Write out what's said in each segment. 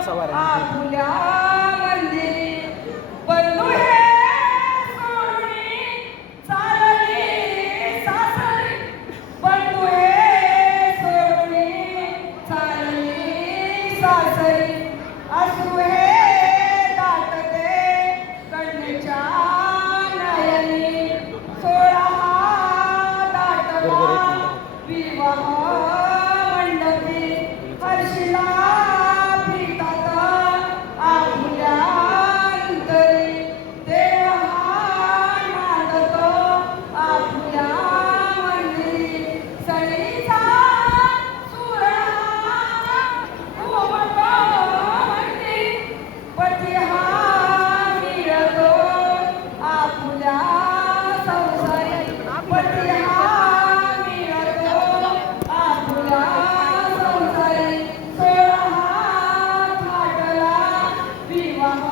तासावर आपुल्या मंदिरी बंधू हे सोडूनी चालली सासरी बंधू हे सोडूनी चालली सासरी अश्रू हे दाटते कन्येच्या नयनी सोळा दाटला विवाह मंडपी हर्षिला पितात आपुल्या अंतरी देव हा नांदतो आपुल्या मंदिरी सणीचा सुरा उमटतो मंदिरी पती हा मिळतो आपुल्या संसारी पती हा मिळतो आपुल्या संसारी सोळा थाटला विवाह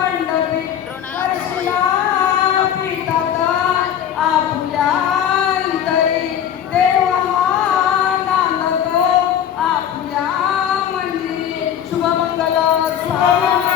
मंडपी हर्षिला पितात आपुल्या अंतरी देव हा नांदतो आपुल्या मंदिरी शुभमंगल स्वामी